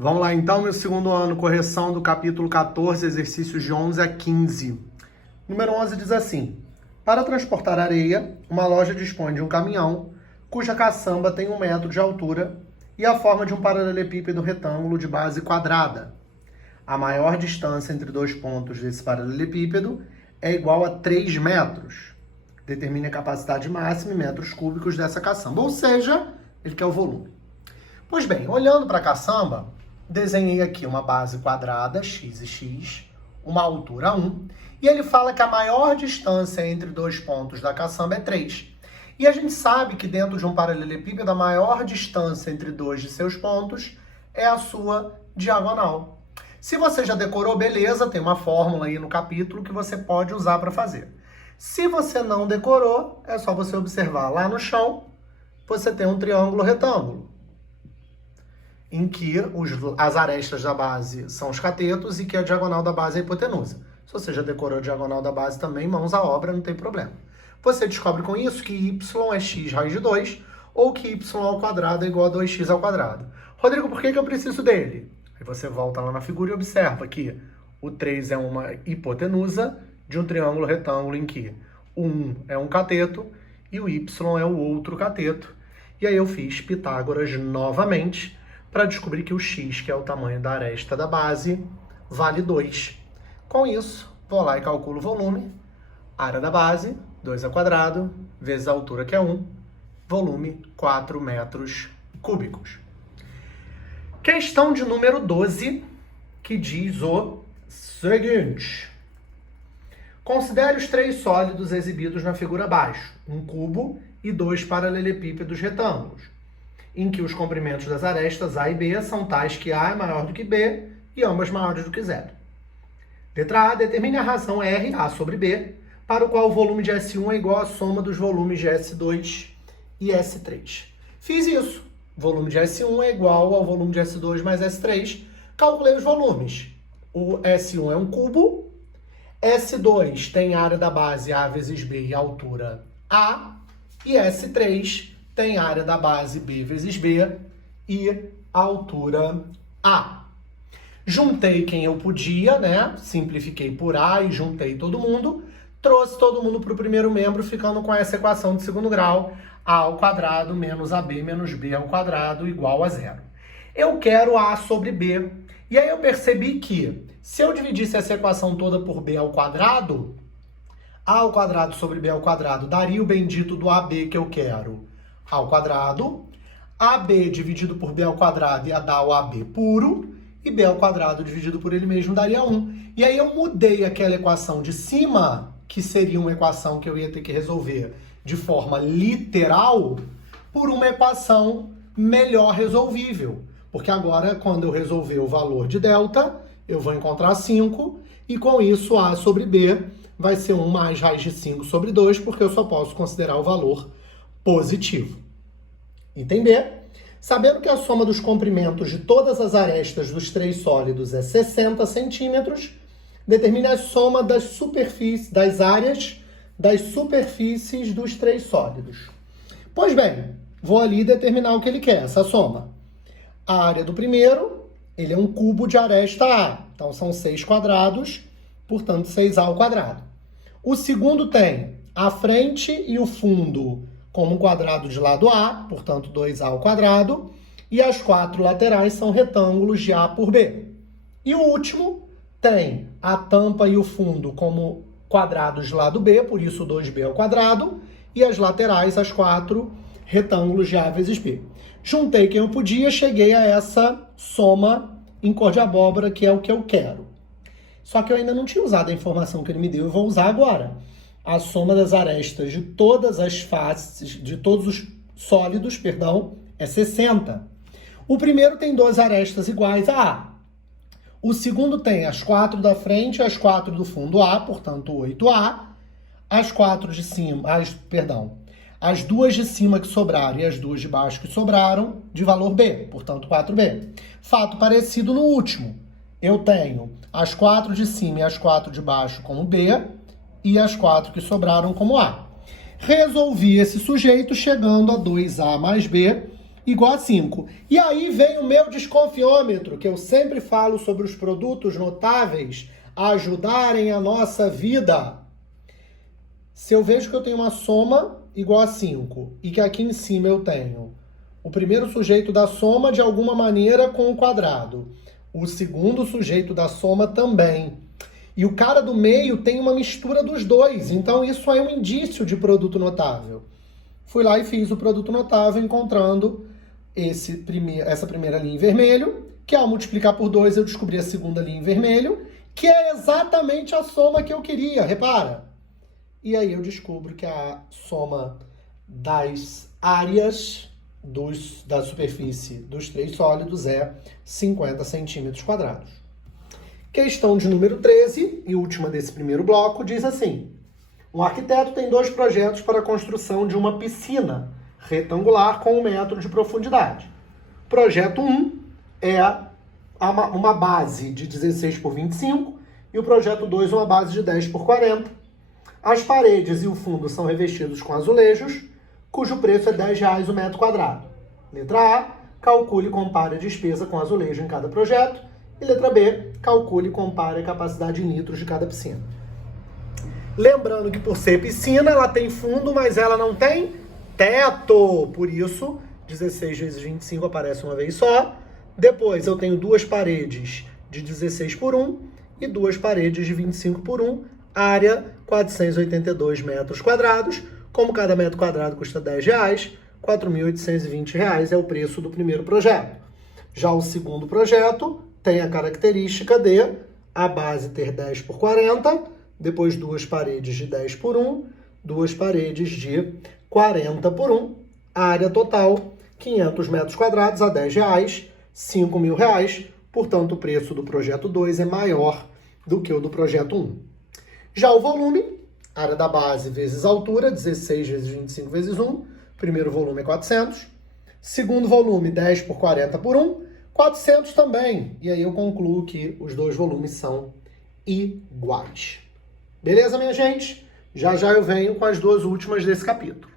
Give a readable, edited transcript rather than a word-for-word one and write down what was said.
Vamos lá então, meu segundo ano, correção do capítulo 14, exercícios de 11 a 15. Número 11 diz assim: para transportar areia, uma loja dispõe de um caminhão cuja caçamba tem 1 metro de altura e a forma de um paralelepípedo retângulo de base quadrada. A maior distância entre dois pontos desse paralelepípedo é igual a 3 metros. Determine a capacidade máxima em metros cúbicos dessa caçamba, ou seja, ele quer o volume. Pois bem, olhando para a caçamba, desenhei aqui uma base quadrada, x e x, uma altura 1, e ele fala que a maior distância entre dois pontos da caçamba é 3. E a gente sabe que dentro de um paralelepípedo, a maior distância entre dois de seus pontos é a sua diagonal. Se você já decorou, beleza, tem uma fórmula aí no capítulo que você pode usar para fazer. Se você não decorou, é só você observar lá no chão, você tem um triângulo retângulo, em que as arestas da base são os catetos e que a diagonal da base é a hipotenusa. Se você já decorou a diagonal da base também, mãos à obra, não tem problema. Você descobre com isso que y é x raiz de 2, ou que y ao quadrado é igual a 2x ao quadrado. Rodrigo, por que eu preciso dele? Aí você volta lá na figura e observa que o 3 é uma hipotenusa de um triângulo retângulo em que o 1 é um cateto e o y é o outro cateto. E aí eu fiz Pitágoras novamente para descobrir que o x, que é o tamanho da aresta da base, vale 2. Com isso, vou lá e calculo o volume. Área da base, 2 ao quadrado, vezes a altura, que é 1. Volume, 4 metros cúbicos. Questão de número 12, que diz o seguinte: considere os 3 sólidos exibidos na figura abaixo, um cubo e 2 paralelepípedos retângulos, em que os comprimentos das arestas A e B são tais que A é maior do que B e ambas maiores do que zero. Letra A, determine a razão R, A sobre B, para o qual o volume de S1 é igual à soma dos volumes de S2 e S3. Fiz isso. O volume de S1 é igual ao volume de S2 mais S3. Calculei os volumes. O S1 é um cubo, S2 tem área da base A vezes B e altura A, e S3 tem área da base B vezes B e altura A. Juntei quem eu podia, né? Simplifiquei por A e juntei todo mundo. Trouxe todo mundo para o primeiro membro, ficando com essa equação de segundo grau, A ao quadrado menos AB menos B ao quadrado igual a 0. Eu quero A sobre B. E aí eu percebi que, se eu dividisse essa equação toda por B ao quadrado, A ao quadrado sobre B ao quadrado daria o bendito do AB que eu quero ao quadrado, AB dividido por B ao quadrado ia dar o AB puro, e B ao quadrado dividido por ele mesmo daria 1. E aí eu mudei aquela equação de cima, que seria uma equação que eu ia ter que resolver de forma literal, por uma equação melhor resolvível. Porque agora, quando eu resolver o valor de delta, eu vou encontrar 5, e com isso A sobre B vai ser 1 mais raiz de 5 sobre 2, porque eu só posso considerar o valor positivo. Entender? Sabendo que a soma dos comprimentos de todas as arestas dos 3 sólidos é 60 centímetros, determine a soma das superfícies, das áreas das superfícies dos 3 sólidos. Pois bem, vou ali determinar o que ele quer, essa soma. A área do primeiro, ele é um cubo de aresta A, então são 6 quadrados, portanto 6A ao quadrado. O segundo tem a frente e o fundo como um quadrado de lado A, portanto 2A ao quadrado, e as 4 laterais são retângulos de A por B. E o último tem a tampa e o fundo como quadrados de lado B, por isso 2B ao quadrado, e as laterais, as 4, retângulos de A vezes B. Juntei quem eu podia, cheguei a essa soma em cor de abóbora, que é o que eu quero. Só que eu ainda não tinha usado a informação que ele me deu, eu vou usar agora. A soma das arestas de todas as faces, de todos os sólidos, é 60. O primeiro tem 2 arestas iguais a A. O segundo tem as 4 da frente e as 4 do fundo A, portanto 8A. As 4 de cima, as 2 de cima que sobraram e as 2 de baixo que sobraram, de valor B, portanto 4B. Fato parecido no último. Eu tenho as 4 de cima e as 4 de baixo como B, e as 4 que sobraram como A. Resolvi esse sujeito chegando a 2A mais B igual a 5. E aí vem o meu desconfiômetro, que eu sempre falo sobre os produtos notáveis ajudarem a nossa vida. Se eu vejo que eu tenho uma soma igual a 5 e que aqui em cima eu tenho o primeiro sujeito da soma de alguma maneira com o quadrado, o segundo sujeito da soma também, e o cara do meio tem uma mistura dos dois, então isso é um indício de produto notável. Fui lá e fiz o produto notável encontrando essa primeira linha em vermelho, que ao multiplicar por 2 eu descobri a segunda linha em vermelho, que é exatamente a soma que eu queria, repara. E aí eu descubro que a soma das áreas da superfície dos três sólidos é 50 centímetros quadrados. Questão de número 13, e última desse primeiro bloco, diz assim: um arquiteto tem 2 projetos para a construção de uma piscina retangular com 1 metro de profundidade. Projeto 1 é uma base de 16 por 25 e o projeto 2 uma base de 10 por 40. As paredes e o fundo são revestidos com azulejos, cujo preço é R$10 o metro quadrado. Letra A, calcule e compare a despesa com azulejo em cada projeto. E letra B, calcule e compare a capacidade em litros de cada piscina. Lembrando que por ser piscina, ela tem fundo, mas ela não tem teto. Por isso, 16 vezes 25 aparece uma vez só. Depois eu tenho 2 paredes de 16 por 1 e 2 paredes de 25 por 1. Área, 482 metros quadrados. Como cada metro quadrado custa R$10, R$4.820 é o preço do primeiro projeto. Já o segundo projeto tem a característica de a base ter 10 por 40, depois 2 paredes de 10 por 1, 2 paredes de 40 por 1. A área total, 500 metros quadrados a R$10, R$5.000. Portanto, o preço do projeto 2 é maior do que o do projeto 1. Já o volume, área da base vezes altura, 16 vezes 25 vezes 1. Primeiro volume é 400. Segundo volume, 10 por 40 por 1. 400 também. E aí eu concluo que os 2 volumes são iguais. Beleza, minha gente? Já já eu venho com as 2 últimas desse capítulo.